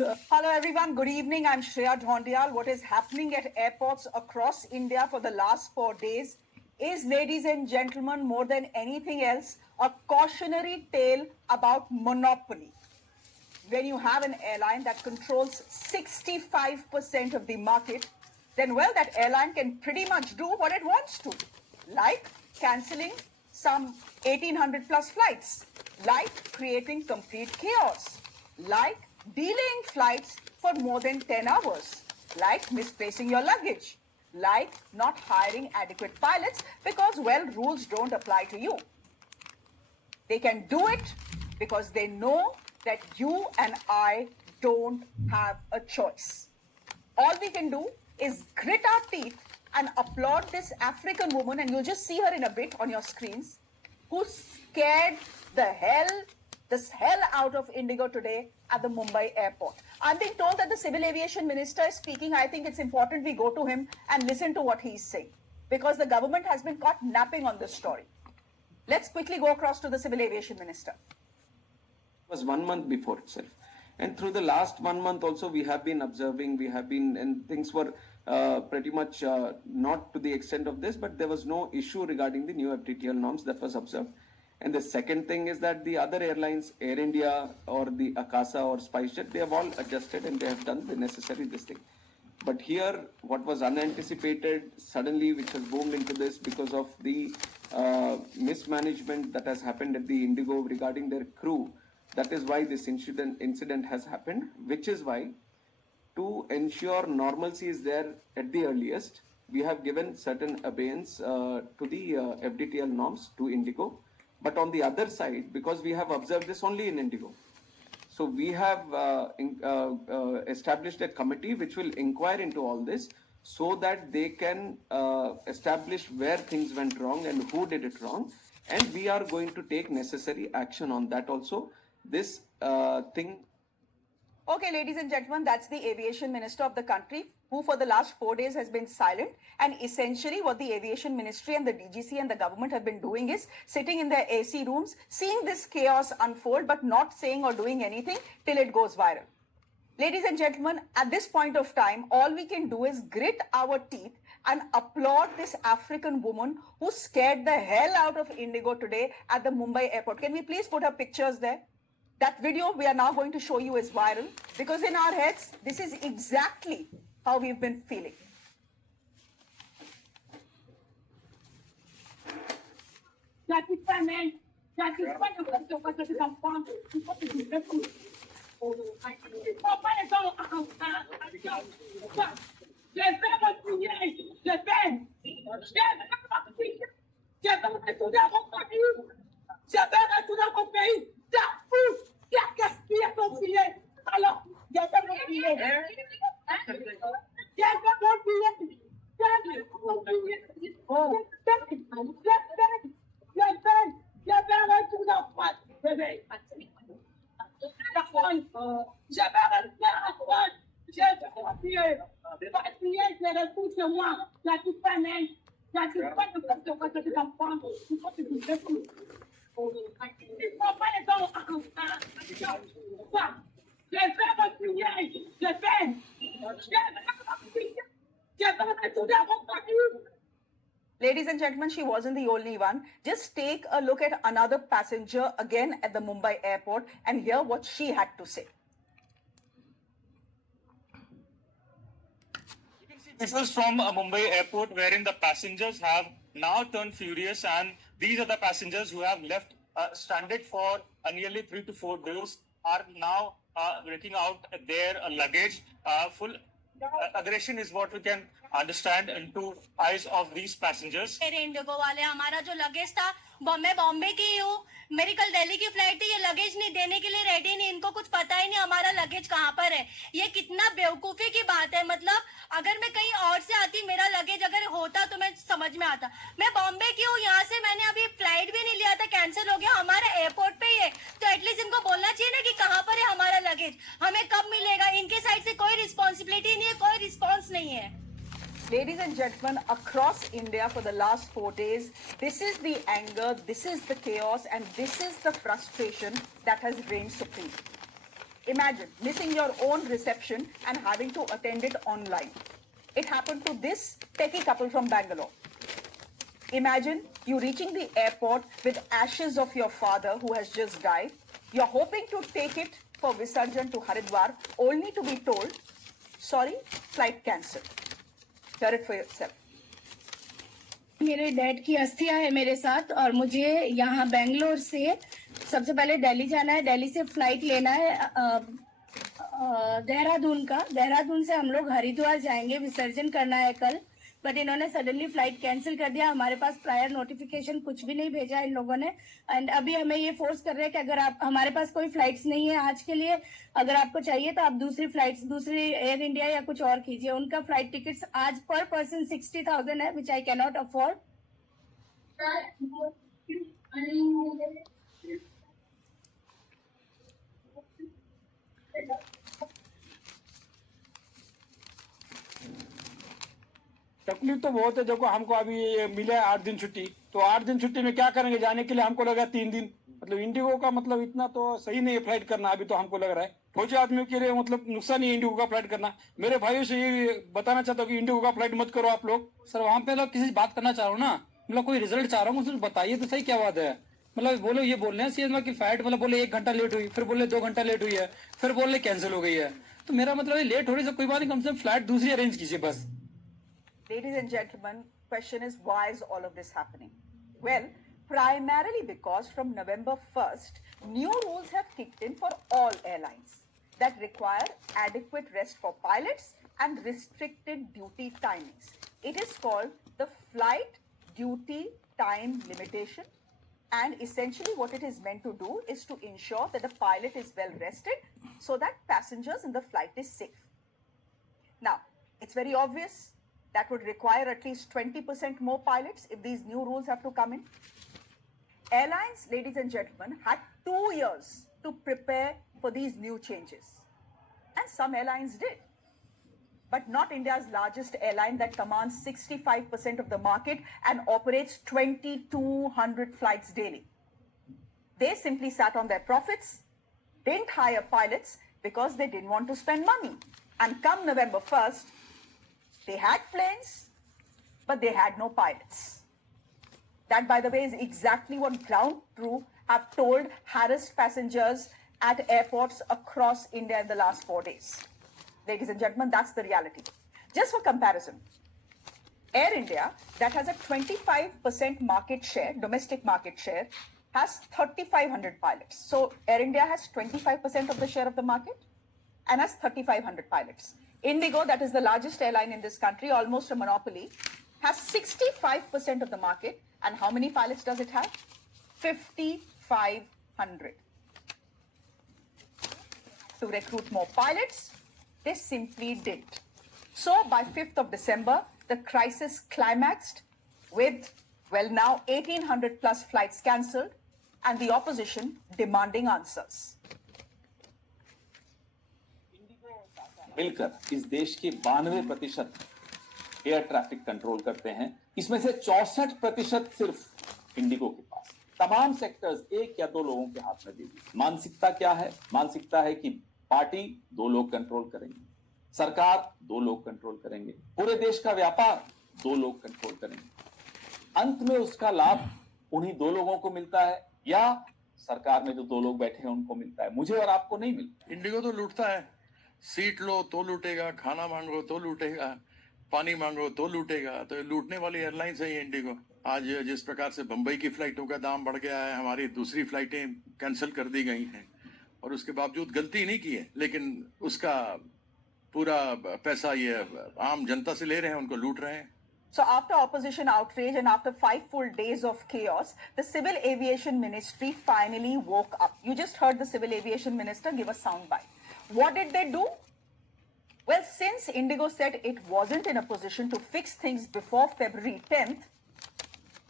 Hello everyone, good evening. I'm Shreya Dhondiyal. What is happening at airports across India for the last 4 days is, ladies and gentlemen, more than anything else, a cautionary tale about monopoly. When you have an airline that controls 65% of the market, then well, that airline can pretty much do what it wants to, like cancelling some 1800 plus flights, like creating complete chaos, like delaying flights for more than 10 hours, like misplacing your luggage, like not hiring adequate pilots because, well, rules don't apply to you. They can do it because they know that you and I don't have a choice. All we can do is grit our teeth and applaud this African woman, and you'll just see her in a bit on your screens, who scared this hell out of Indigo today at the Mumbai airport. I'm being told that the Civil Aviation Minister is speaking. I think it's important we go to him and listen to what he's saying, because the government has been caught napping on this story. Let's quickly go across to the Civil Aviation Minister. It was 1 month before itself. And through the last 1 month also, we have been observing, and things were pretty much not to the extent of this, but there was no issue regarding the new FDTL norms that was observed. And the second thing is that the other airlines, Air India or the Akasa or SpiceJet, they have all adjusted and they have done the necessary this thing. But here, what was unanticipated suddenly, which has boomed into this because of the mismanagement that has happened at the Indigo regarding their crew. That is why this incident has happened, which is why, to ensure normalcy is there at the earliest, we have given certain abeyance to the FDTL norms to Indigo. But on the other side, because we have observed this only in Indigo, so we have established a committee which will inquire into all this so that they can establish where things went wrong and who did it wrong. And we are going to take necessary action on that also. This thing. Okay, ladies and gentlemen, that's the aviation minister of the country, who for the last 4 days has been silent. And essentially what the aviation ministry and the DGC and the government have been doing is sitting in their AC rooms, seeing this chaos unfold, but not saying or doing anything till it goes viral. Ladies and gentlemen, at this point of time, all we can do is grit our teeth and applaud this African woman who scared the hell out of Indigo today at the Mumbai airport. Can we please put her pictures there? That video we are now going to show you is viral, because in our heads, this is exactly how we've been feeling. Ladies and gentlemen, she wasn't the only one. Just take a look at another passenger again at the Mumbai airport and hear what she had to say. This is from Mumbai airport, wherein the passengers have now turned furious, and these are the passengers who have left stranded for nearly 3 to 4 days, are now breaking out their luggage. Full aggression is what we can understand into eyes of these passengers. Indigo वाले हमारा जो luggage था, मैं बॉम्बे की हूँ, मेरी कल दिल्ली की फ्लाइट थी, ये लगेज नहीं देने के लिए रेडी नहीं, इनको कुछ पता ही नहीं हमारा लगेज कहाँ पर है। ये कितना बेवकूफी की बात है। मतलब अगर मैं कहीं और से आती, मेरा लगेज अगर होता तो मैं समझ में आता। मैं बॉम्बे की हूँ, यहाँ से मैंने अभी फ्लाइट भी नहीं लिया था, कैंसिल हो गया, हमारा एयरपोर्ट पे ही है, तो एटलीस्ट इनको बोलना चाहिए ना कि कहाँ पर है हमारा लगेज, हमें कब मिलेगा। इनके साइड से कोई रिस्पॉन्सिबिलिटी नहीं है, कोई रिस्पॉन्स नहीं है। Ladies and gentlemen, across India for the last 4 days, this is the anger, this is the chaos, and this is the frustration that has reigned supreme. Imagine missing your own reception and having to attend it online. It happened to this techie couple from Bangalore. Imagine you reaching the airport with ashes of your father who has just died. You're hoping to take it for Visarjan to Haridwar, only to be told, sorry, flight cancelled. Hear it for yourself. मेरे dad की अस्थियां है मेरे साथ और मुझे यहाँ बेंगलोर से सबसे पहले दिल्ली जाना है। दिल्ली से फ्लाइट लेना है देहरादून का। देहरादून से हम लोग हरिद्वार जाएंगे, विसर्जन करना है कल। बट इन्होंने सडनली फ्लाइट कैंसिल कर दिया। हमारे पास प्रायर नोटिफिकेशन कुछ भी नहीं भेजा इन लोगों ने। एंड अभी हमें ये फोर्स कर रहे हैं कि अगर आप, हमारे पास कोई फ्लाइट्स नहीं है आज के लिए, अगर आपको चाहिए तो आप दूसरी फ्लाइट्स, दूसरी एयर इंडिया या कुछ और कीजिए। उनका फ्लाइट टिकट्स आज पर पर्सन 60,000 है, विच आई कैन नॉट अफोर्ड। तकलीफ तो बहुत है। देखो हमको अभी ये मिले 8 दिन छुट्टी, तो 8 दिन छुट्टी में क्या करेंगे? जाने के लिए हमको लगा 3 दिन। मतलब इंडिगो का मतलब इतना तो सही नहीं है फ्लाइट करना। अभी तो हमको लग रहा है फौजी आदमियों के लिए मतलब नुकसान ही है इंडिगो का फ्लाइट करना। मेरे भाइयों से ये बताना चाहता हूँ कि इंडिगो का फ्लाइट मत करो आप लोग। सर वहाँ पे लोग किसी से बात करना चाह रहा हूँ ना, मतलब कोई रिजल्ट चाह रहा हूँ, उसमें बताइए तो सही क्या बात है। मतलब बोलो, ये बोल रहे हैं सीएम की फ्लाइट मतलब बोले 1 घंटा लेट हुई, फिर बोले 2 घंटा लेट हुई है, फिर बोले कैंसिल हो गई है। तो मेरा मतलब ये लेट हो रही है, कोई बात नहीं, कम से कम फ्लाइट दूसरी अरेंज कीजिए बस। Ladies and gentlemen, question is, why is all of this happening? Well, primarily because from November 1st, new rules have kicked in for all airlines that require adequate rest for pilots and restricted duty timings. It is called the Flight Duty Time Limitation, and essentially what it is meant to do is to ensure that the pilot is well rested so that passengers in the flight is safe. Now, it's very obvious that would require at least 20% more pilots if these new rules have to come in. Airlines, ladies and gentlemen, had 2 years to prepare for these new changes. And some airlines did. But not India's largest airline that commands 65% of the market and operates 2,200 flights daily. They simply sat on their profits, didn't hire pilots because they didn't want to spend money. And come November 1st, they had planes, but they had no pilots. That, by the way, is exactly what ground crew have told harassed passengers at airports across India in the last 4 days. Ladies and gentlemen, that's the reality. Just for comparison, Air India, that has a 25% market share, domestic market share, has 3,500 pilots. So Air India has 25% of the share of the market and has 3,500 pilots. Indigo, that is the largest airline in this country, almost a monopoly, has 65% of the market. And how many pilots does it have? 5,500. To recruit more pilots, they simply didn't. So by 5th of December, the crisis climaxed with, well, now 1,800 plus flights cancelled and the opposition demanding answers. मिलकर इस देश के 92% air traffic control करते हैं। इसमें से 64% सिर्फ Indigo के पास। तमाम सेक्टर्स 1 या 2 लोगों के हाथ में दे दी। मानसिकता क्या है? मानसिकता है कि पार्टी 2 लोग कंट्रोल करेंगे, सरकार 2 लोग कंट्रोल करेंगे, पूरे देश का व्यापार 2 लोग कंट्रोल करेंगे। अंत में उसका लाभ उन्हीं 2 लोगों को मिलता है या सरकार में जो 2 लोग बैठे हैं उनको मिलता है, मुझे और आपको नहीं मिलता। इंडिगो तो लूटता है। सीट लो तो लूटेगा, खाना मांगो तो लूटेगा, पानी मांगो तो लूटेगा। तो लूटने वाली एयरलाइंस है ये इंडिगो। आज जिस प्रकार से बंबई की फ्लाइटों का दाम बढ़ गया है, हमारी दूसरी फ्लाइटें कैंसिल कर दी गई हैं और उसके बावजूद गलती नहीं की है, लेकिन उसका पूरा पैसा ये आम जनता से ले रहे हैं, उनको लूट रहे हैं। So after opposition outrage and after 5 full days of chaos, the Civil Aviation Ministry finally woke up. You just heard the Civil Aviation Minister give a soundbite. What did they do? Well, since Indigo said it wasn't in a position to fix things before February 10th,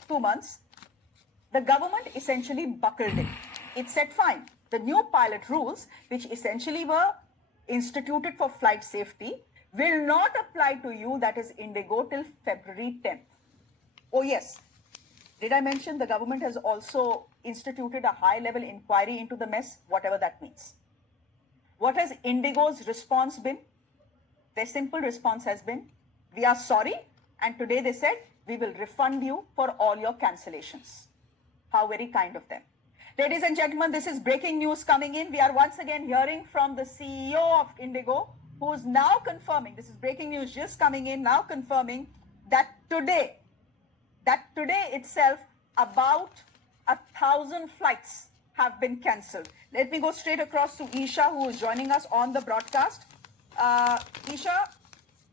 2 months, the government essentially buckled in. It said, fine, the new pilot rules, which essentially were instituted for flight safety, will not apply to you, that is Indigo, till February 10th. Oh yes, did I mention the government has also instituted a high-level inquiry into the mess, whatever that means. What has Indigo's response been? Their simple response has been, we are sorry. And today they said, we will refund you for all your cancellations. How very kind of them. Ladies and gentlemen, this is breaking news coming in. We are once again hearing from the CEO of Indigo, who is now confirming, this is breaking news just coming in, now confirming that today itself, about 1,000 flights have been cancelled. Let me go straight across to Isha, who is joining us on the broadcast. Isha,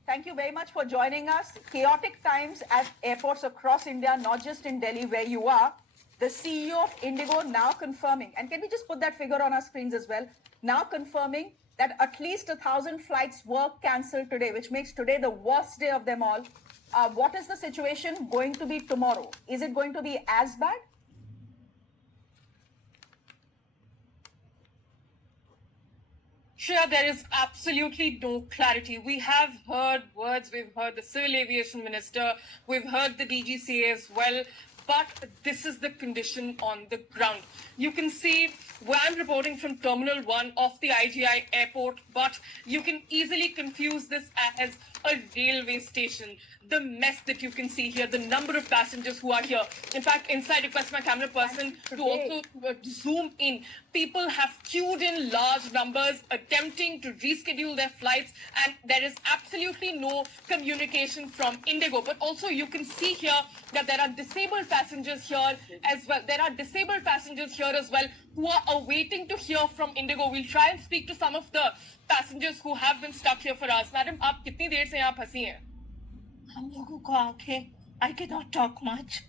thank you very much for joining us. Chaotic times at airports across India, not just in Delhi where you are. The CEO of Indigo now confirming, and can we just put that figure on our screens as well? Now confirming that at least 1,000 flights were cancelled today, which makes today the worst day of them all. What is the situation going to be tomorrow? Is it going to be as bad? Shreya, there is absolutely no clarity. We have heard words, we've heard the Civil Aviation Minister, we've heard the DGCA as well, but this is the condition on the ground. You can see where I'm reporting from Terminal 1 of the IGI airport, but you can easily confuse this as a railway station. The mess that you can see here, the number of passengers who are here. In fact, inside, request my camera person to also zoom in. People have queued in large numbers, attempting to reschedule their flights, and there is absolutely no communication from Indigo. But also, you can see here that there are disabled passengers here as well. There are disabled passengers here as well who are awaiting to hear from Indigo. We'll try and speak to some of the passengers who have been stuck here for us. Madam, आप कितनी देर से यहाँ फंसी हैं? हम लोगों को आके I cannot talk much.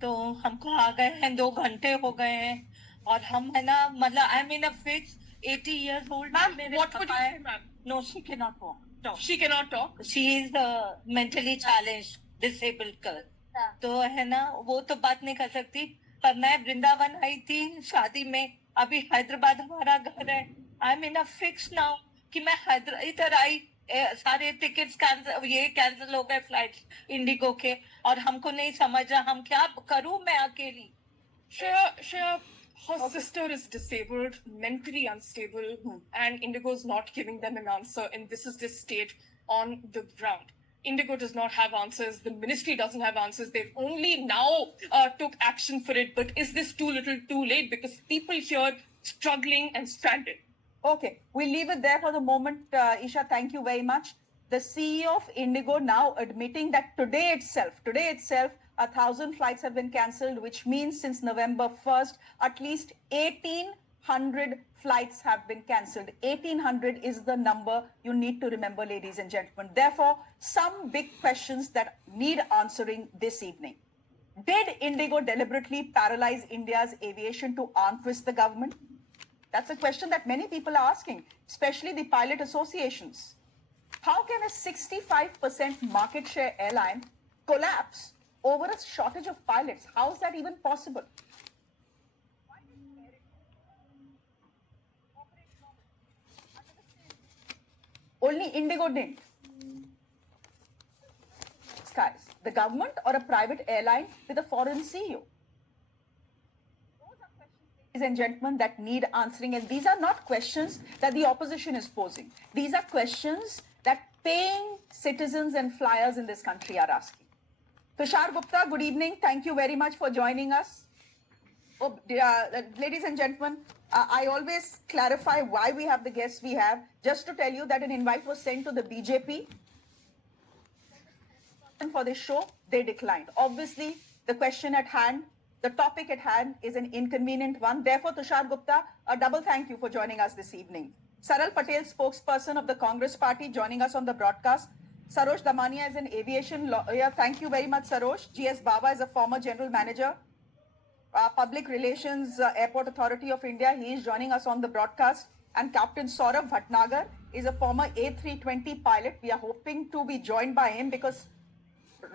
तो हमको आ गए हैं 2 घंटे हो गए हैं और हम है ना मतलब I'm in a fix 80 years old. Ma'am, what would you say, ma'am? No, she cannot talk. She cannot talk. She is mentally challenged, disabled girl. तो है ना वो तो बात नहीं कर सकती पर मैं वृंदावन आई थी शादी में अभी हैदराबाद हमारा घर है I'm in a fix now कि मैं इधर आई सारे टिकट्स कैंसिल हो गए फ्लाइट्स इंडिगो के और हमको नहीं समझ रहा हम क्या करूं मैं अकेली Shreya, her sister is disabled, mentally unstable, and Indigo is not giving them an answer, and this is the state on the ground. Indigo does not have answers. The ministry doesn't have answers. They've only now took action for it. But is this too little, too late? Because people here struggling and stranded. Okay, we'll leave it there for the moment. Isha, thank you very much. The CEO of Indigo now admitting that today itself, 1,000 flights have been cancelled, which means since November 1st, at least 1,800 flights have been cancelled. 1,800 is the number you need to remember, ladies and gentlemen. Therefore, some big questions that need answering this evening. Did Indigo deliberately paralyze India's aviation to arm twist the government? That's a question that many people are asking, especially the pilot associations. How can a 65% market share airline collapse over a shortage of pilots? How is that even possible? Only Indigo didn't. Skies, the government or a private airline with a foreign CEO? Ladies and gentlemen, that need answering, and these are not questions that the opposition is posing. These are questions that paying citizens and flyers in this country are asking. Tushar Gupta, good evening. Thank you very much for joining us. Ladies and gentlemen, I always clarify why we have the guests we have. Just to tell you that an invite was sent to the BJP for this show, they declined. Obviously, the question at hand, the topic at hand is an inconvenient one. Therefore, Tushar Gupta, a double thank you for joining us this evening. Saral Patel, spokesperson of the Congress Party, joining us on the broadcast. Sarosh Damania is an aviation lawyer. Thank you very much, Sarosh. GS Baba is a former general manager, Public Relations Airport Authority of India. He is joining us on the broadcast. And Captain Saurabh Bhatnagar is a former A320 pilot. We are hoping to be joined by him because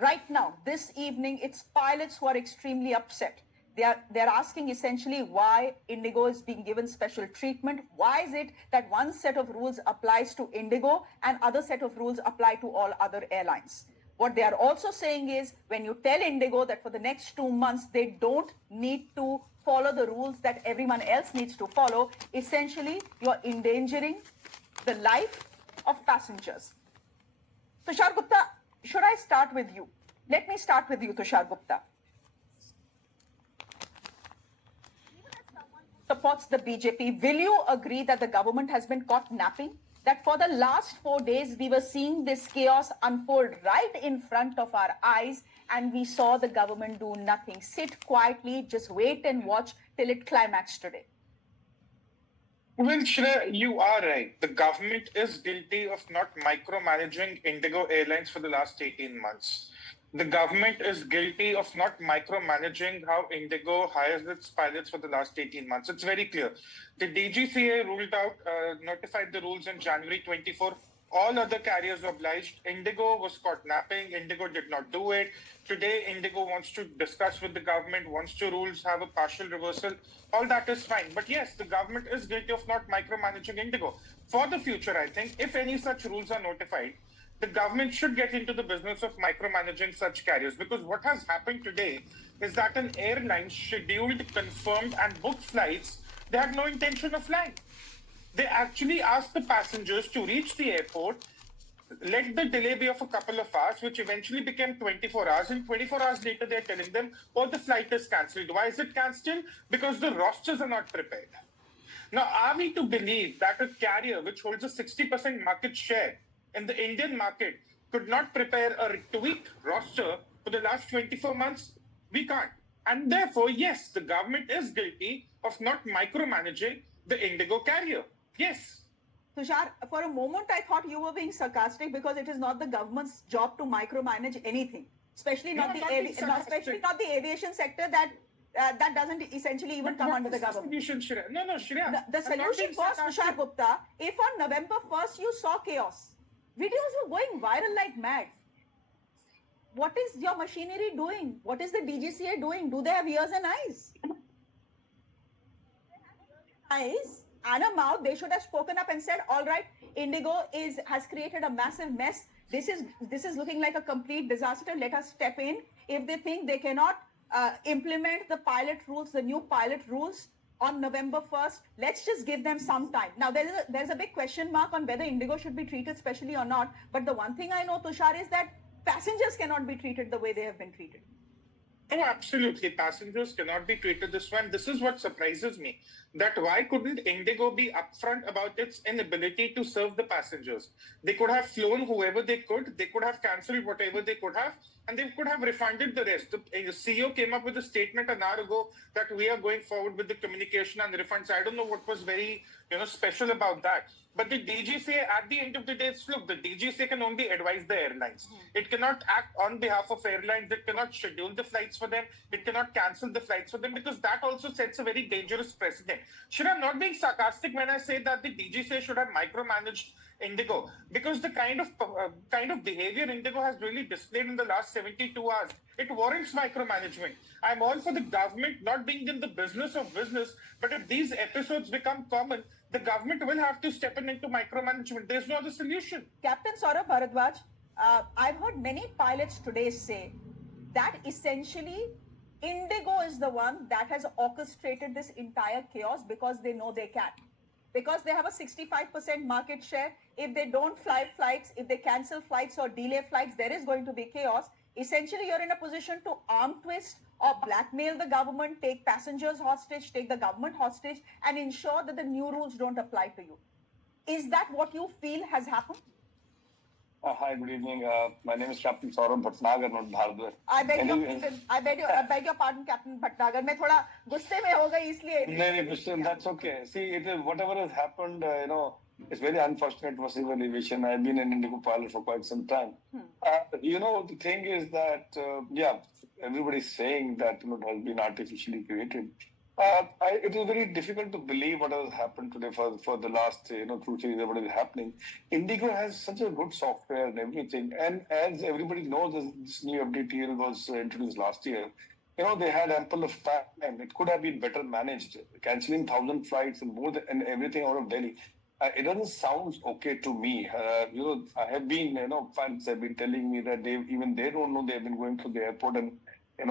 right now, this evening, it's pilots who are extremely upset. They're asking essentially why Indigo is being given special treatment. Why is it that one set of rules applies to Indigo and other set of rules apply to all other airlines? What they are also saying is when you tell Indigo that for the next 2 months they don't need to follow the rules that everyone else needs to follow, essentially you're endangering the life of passengers. Tushar Gupta, should I start with you? Let me start with you, Tushar Gupta. Supports the BJP. Will you agree that the government has been caught napping? That for the last 4 days, we were seeing this chaos unfold right in front of our eyes, and we saw the government do nothing. Sit quietly, just wait and watch till it climaxed today. Well, Shreya, you are right. The government is guilty of not micromanaging Indigo Airlines for the last 18 months. The government is guilty of not micromanaging how Indigo hires its pilots for the last 18 months. It's very clear. The DGCA notified the rules in January 24. All other carriers obliged. Indigo was caught napping. Indigo did not do it. Today, Indigo wants to discuss with the government, wants to rules have a partial reversal. All that is fine. But yes, the government is guilty of not micromanaging Indigo. For the future, I think, if any such rules are notified, the government should get into the business of micromanaging such carriers, because what has happened today is that an airline scheduled, confirmed, and booked flights they had no intention of flying. They actually asked the passengers to reach the airport, let the delay be of a couple of hours, which eventually became 24 hours. And 24 hours later, they're telling them, oh, the flight is cancelled. Why is it cancelled? Because the rosters are not prepared. Now, are we to believe that a carrier which holds a 60% market share in the Indian market could not prepare a two-week roster for the last 24 months? We can't. And therefore, yes, the government is guilty of not micromanaging the Indigo carrier. Yes. Tushar, for a moment I thought you were being sarcastic because it is not the government's job to micromanage anything, especially not the aviation sector that doesn't essentially even come under the government. Shreya. No, Shreya. The solution was, Tushar Gupta, if on November 1st you saw chaos, videos were going viral like mad. What is your machinery doing? What is the DGCA doing? Do they have ears and eyes? Eyes and a mouth. They should have spoken up and said, all right, Indigo has created a massive mess. This is looking like a complete disaster. Let us step in. If they think they cannot implement the pilot rules, the new pilot rules on November 1st, let's just give them some time. Now, there's a big question mark on whether Indigo should be treated specially or not. But the one thing I know, Tushar, is that passengers cannot be treated the way they have been treated. Oh, absolutely. Passengers cannot be treated this way. And this is what surprises me, that why couldn't Indigo be upfront about its inability to serve the passengers? They could have flown whoever they could have cancelled whatever they could have, and they could have refunded the rest. The CEO came up with a statement an hour ago that we are going forward with the communication and the refunds. I don't know what was very special about that. But the DGCA, at the end of the day, look, the DGCA can only advise the airlines. It cannot act on behalf of airlines. It cannot schedule the flights for them. It cannot cancel the flights for them, because that also sets a very dangerous precedent. I'm not being sarcastic when I say that the DGCA should have micromanaged Indigo, because the kind of behavior Indigo has really displayed in the last 72 hours, it warrants micromanagement. I'm all for the government not being in the business of business, but if these episodes become common, the government will have to step in into micromanagement. There's no other solution. Captain Saurabh Bharadwaj, I've heard many pilots today say that essentially Indigo is the one that has orchestrated this entire chaos because they know they can. Because they have a 65% market share. If they don't fly flights, if they cancel flights or delay flights, there is going to be chaos. Essentially, you're in a position to arm twist or blackmail the government, take passengers hostage, take the government hostage, and ensure that the new rules don't apply to you. Is that what you feel has happened? Hi, good evening. My name is Captain Saurabh Bhatnagar, not Bharadwaj. I beg your pardon, Captain Bhatnagar. मैं थोड़ा गुस्से में हो गई इसलिए. No, that's okay. See, whatever has happened, it's very unfortunate for civil aviation. I've been an Indigo pilot for quite some time. The thing is that, everybody's saying that it has been artificially created. It is very difficult to believe what has happened today for the last, 2 3 years, what is happening. Indigo has such a good software and everything. And as everybody knows, this new FDTL was introduced last year. They had ample of time. It could have been better managed. Cancelling 1,000 flights and everything out of Delhi. it doesn't sound okay to me. I have been, fans have been telling me that they don't know they've been going to the airport and,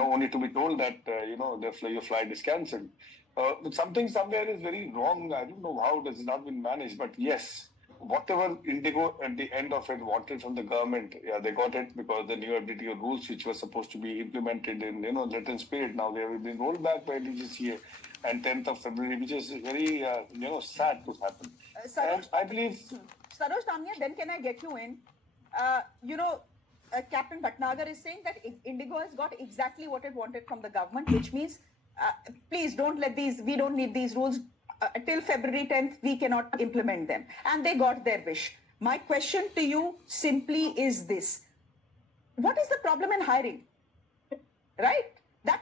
only to be told that, your flight is cancelled. But something somewhere is very wrong. I don't know how it has not been managed, but yes, whatever Indigo at the end of it wanted from the government, yeah, they got it because the new FDTO rules, which were supposed to be implemented in, letter spirit, now they have been rolled back by DGCA and 10th of February, which is very, sad to happen. And I believe. Saroj Damia, then can I get you in? Captain Bhatnagar is saying that Indigo has got exactly what it wanted from the government, which means, please don't we don't need these rules. Till February 10th, we cannot implement them. And they got their wish. My question to you simply is this. What is the problem in hiring? Right? That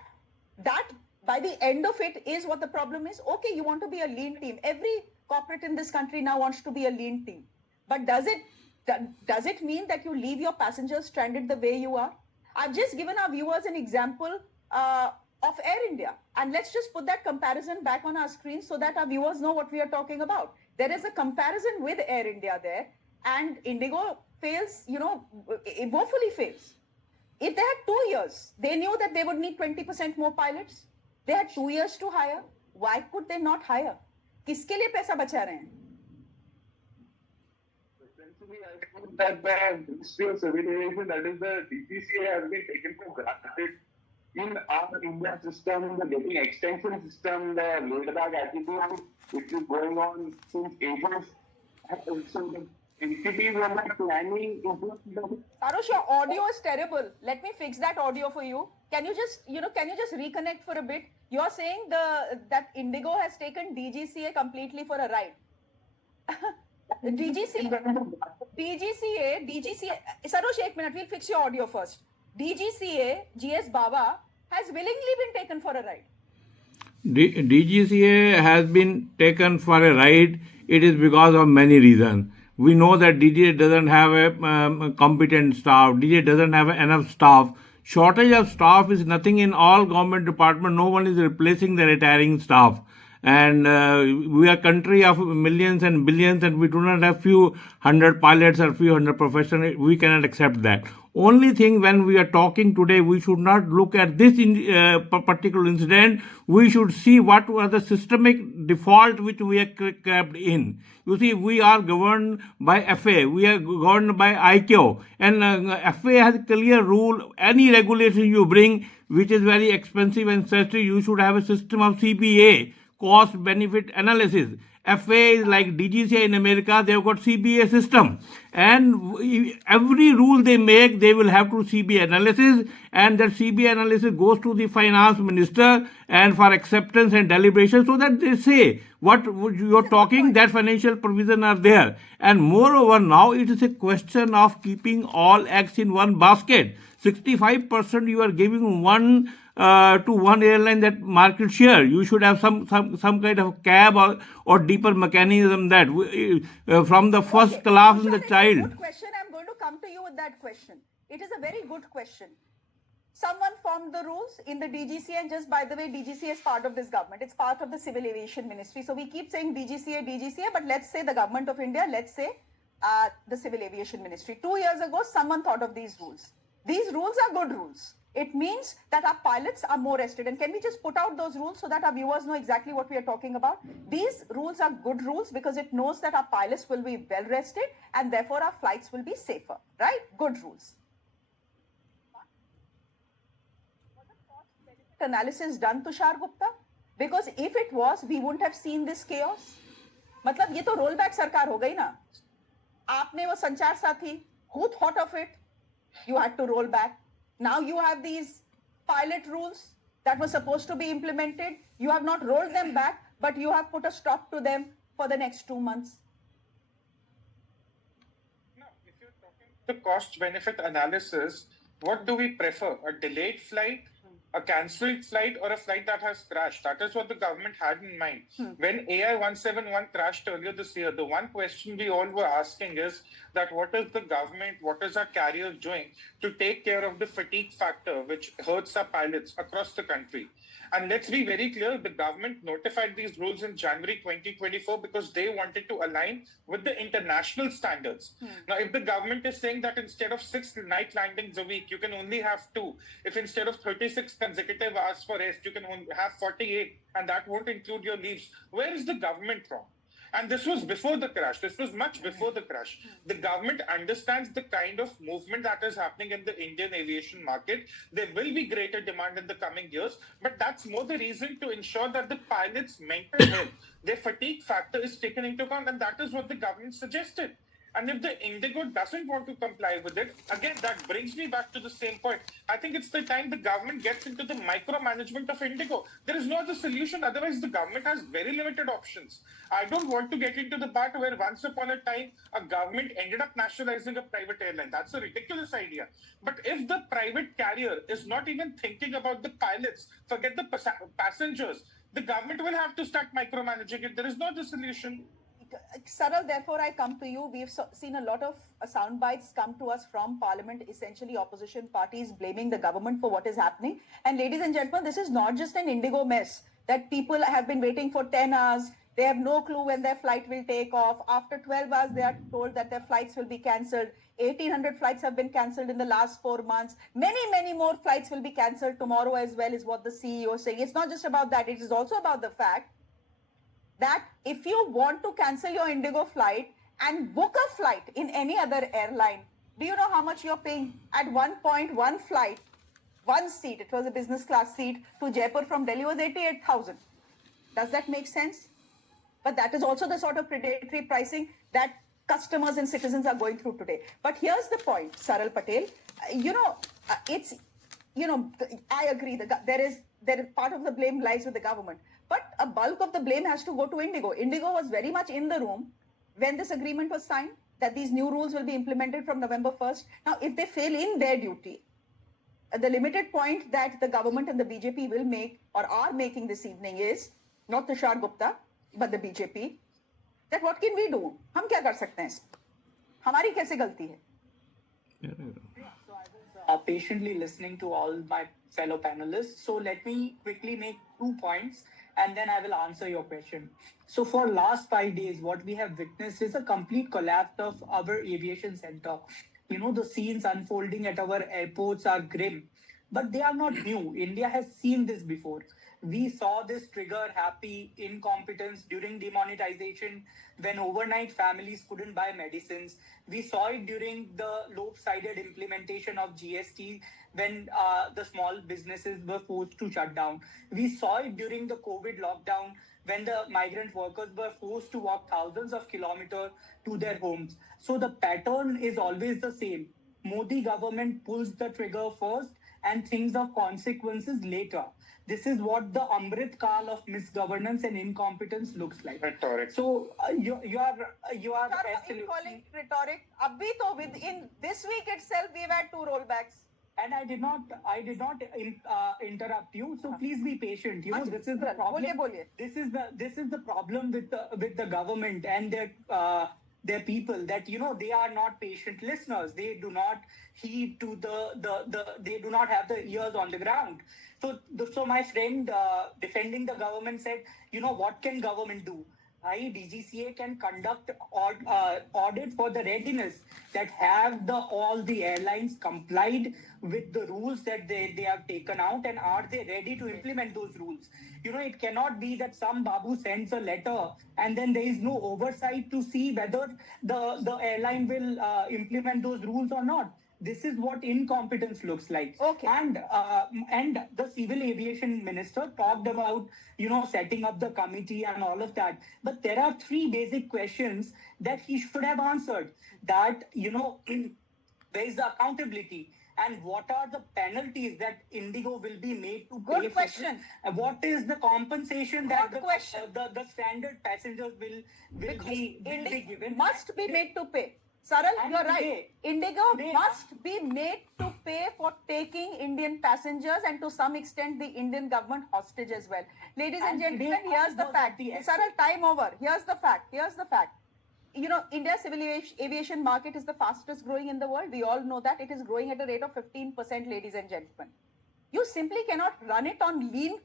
by the end of it is what the problem is. Okay, you want to be a lean team. Every corporate in this country now wants to be a lean team. But does it mean that you leave your passengers stranded the way you are? I've just given our viewers an example of Air India. And let's just put that comparison back on our screen so that our viewers know what we are talking about. There is a comparison with Air India there, and Indigo fails, woefully fails. If they had 2 years, they knew that they would need 20% more pilots. They had 2 years to hire. Why could they not hire? किसके लिए पैसा बचा रहे हैं? Essentially, I think that the Ministry of Civil Aviation, that is the DGCA, has been taken for granted in our India system, the getting extension system, the laid-back attitude, which is going on since ages. So the entities were not planning. Sarosh, your audio is terrible. Let me fix that audio for you. Can you just reconnect for a bit? You are saying that Indigo has taken DGCA completely for a ride. DGCA. Sarosh, 1 minute. We'll fix your audio first. DGCA, GS Baba, has willingly been taken for a ride. DGCA has been taken for a ride. It is because of many reasons. We know that DGCA doesn't have a competent staff. DGCA doesn't have enough staff. Shortage of staff is nothing in all government departments. No one is replacing the retiring staff. And we are a country of millions and billions, and we do not have few hundred pilots or few hundred professionals. We cannot accept that. Only thing, when we are talking today, we should not look at this particular incident. We should see what was the systemic default which we have kept in. You see, we are governed by FAA. We are governed by ICAO. And FAA has a clear rule. Any regulation you bring, which is very expensive and sensitive, you should have a system of CBA, cost benefit analysis. FAA is like DGCA in America. They've got CBA system, and every rule they make, they will have to CBA analysis, and that CBA analysis goes to the finance minister and for acceptance and deliberation, so that they say what you're talking, that financial provision are there. And moreover, now it is a question of keeping all eggs in one basket. 65% you are giving to one airline that market share. You should have some kind of cab or deeper mechanism that from the first class in the child. Good question. I'm going to come to you with that question. It is a very good question. Someone formed the rules in the DGCA, and just by the way, DGCA is part of this government. It's part of the Civil Aviation Ministry. So we keep saying DGCA, but let's say the government of India, let's say the Civil Aviation Ministry. 2 years ago, someone thought of these rules. These rules are good rules. It means that our pilots are more rested. And can we just put out those rules so that our viewers know exactly what we are talking about? These rules are good rules because it knows that our pilots will be well rested and therefore our flights will be safer, right? Good rules. Was a cost-benefit analysis done, Tushar Gupta? Because if it was, we wouldn't have seen this chaos. मतलब ये तो rollback सरकार हो गई ना? आपने वो संचार साथी, who thought of it? You had to roll back. Now you have these pilot rules that were supposed to be implemented. You have not rolled them back, but you have put a stop to them for the next 2 months. No, if you're talking the cost-benefit analysis, what do we prefer? A delayed flight, a cancelled flight, or a flight that has crashed? That is what the government had in mind. When AI 171 crashed earlier this year, the one question we all were asking is that what is the government, what is our carriers doing to take care of the fatigue factor, which hurts our pilots across the country? And let's be very clear, the government notified these rules in January 2024 because they wanted to align with the international standards. Now, if the government is saying that instead of 6 night landings a week, you can only have 2, if instead of 36 consecutive hours for rest, you can only have 48, and that won't include your leaves, where is the government wrong? And this was before the crash. This was much before the crash. The government understands the kind of movement that is happening in the Indian aviation market. There will be greater demand in the coming years, but that's more the reason to ensure that the pilots' mental health, their fatigue factor is taken into account, and that is what the government suggested. And if the Indigo doesn't want to comply with it, again, that brings me back to the same point. I think it's the time the government gets into the micromanagement of Indigo. There is no other solution. Otherwise, the government has very limited options. I don't want to get into the part where once upon a time, a government ended up nationalizing a private airline. That's a ridiculous idea. But if the private carrier is not even thinking about the pilots, forget the passengers, the government will have to start micromanaging it. There is no other solution. Saral, therefore, I come to you. We've seen a lot of sound bites come to us from Parliament, essentially opposition parties blaming the government for what is happening. And ladies and gentlemen, this is not just an Indigo mess that people have been waiting for 10 hours. They have no clue when their flight will take off. After 12 hours, they are told that their flights will be cancelled. 1,800 flights have been cancelled in the last 4 months. Many, many more flights will be cancelled tomorrow as well, is what the CEO is saying. It's not just about that. It is also about the fact that if you want to cancel your Indigo flight and book a flight in any other airline, do you know how much you're paying? At one point, one flight, one seat, it was a business class seat to Jaipur from Delhi was 88,000. Does that make sense? But that is also the sort of predatory pricing that customers and citizens are going through today. But here's the point, Saral Patel. I agree that there is part of the blame lies with the government. But a bulk of the blame has to go to Indigo. Indigo was very much in the room when this agreement was signed, that these new rules will be implemented from November 1st. Now, if they fail in their duty, the limited point that the government and the BJP will make or are making this evening is, not Tushar Gupta, but the BJP, that what can we do? हम क्या कर सकते हैं इसमें? हमारी कैसे गलती है? Patiently listening to all my fellow panelists. So let me quickly make 2 points and then I will answer your question. So for last 5 days, what we have witnessed is a complete collapse of our aviation sector. You know, the scenes unfolding at our airports are grim, but they are not new. India has seen this before. We saw this trigger happy incompetence during demonetization when overnight families couldn't buy medicines. We saw it during the lopsided implementation of GST when the small businesses were forced to shut down. We saw it during the COVID lockdown when the migrant workers were forced to walk thousands of kilometers to their homes. So the pattern is always the same. Modi government pulls the trigger first and thinks of consequences later. This is what the Amrit Kal of misgovernance and incompetence looks like. Rhetoric. So you are In calling rhetoric, abhi to within this week itself we've had 2 rollbacks. And I did not interrupt you. So please be patient. You know, this is the problem. This is the problem with the government and their people, that, you know, they are not patient listeners. They do not heed to they do not have the ears on the ground. So my friend defending the government said, you know, what can government do? DGCA can conduct audit for the readiness, that have all the airlines complied with the rules that they have taken out, and are they ready to implement those rules? You know, it cannot be that some babu sends a letter and then there is no oversight to see whether the airline will implement those rules or not. This is what incompetence looks like. Okay. And the civil aviation minister talked about, you know, setting up the committee and all of that. But there are 3 basic questions that he should have answered. That, you know, where is the accountability? And what are the penalties that Indigo will be made to pay? Good question. What is the compensation that the standard passengers will be given? Must be made to pay. Saral, you're right. Indigo must be made to pay for taking Indian passengers and to some extent the Indian government hostage as well. Ladies and gentlemen, here's the fact. Saral, time over. Here's the fact. You know, India's civil aviation market is the fastest growing in the world. We all know that. It is growing at a rate of 15%, ladies and gentlemen. You simply cannot run it on lean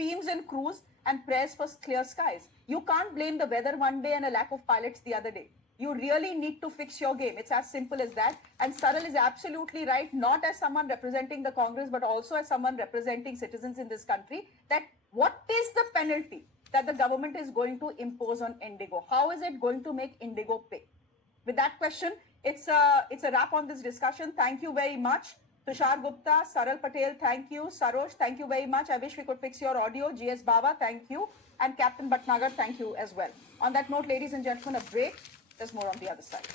teams and crews and prayers for clear skies. You can't blame the weather one day and a lack of pilots the other day. You really need to fix your game. It's as simple as that. And Saral is absolutely right, not as someone representing the Congress, but also as someone representing citizens in this country, that what is the penalty that the government is going to impose on Indigo? How is it going to make Indigo pay? With that question, it's a wrap on this discussion. Thank you very much. Tushar Gupta, Saral Patel, thank you. Sarosh, thank you very much. I wish we could fix your audio. GS Baba, thank you. And Captain Bhatnagar, thank you as well. On that note, ladies and gentlemen, a break. There's more on the other side.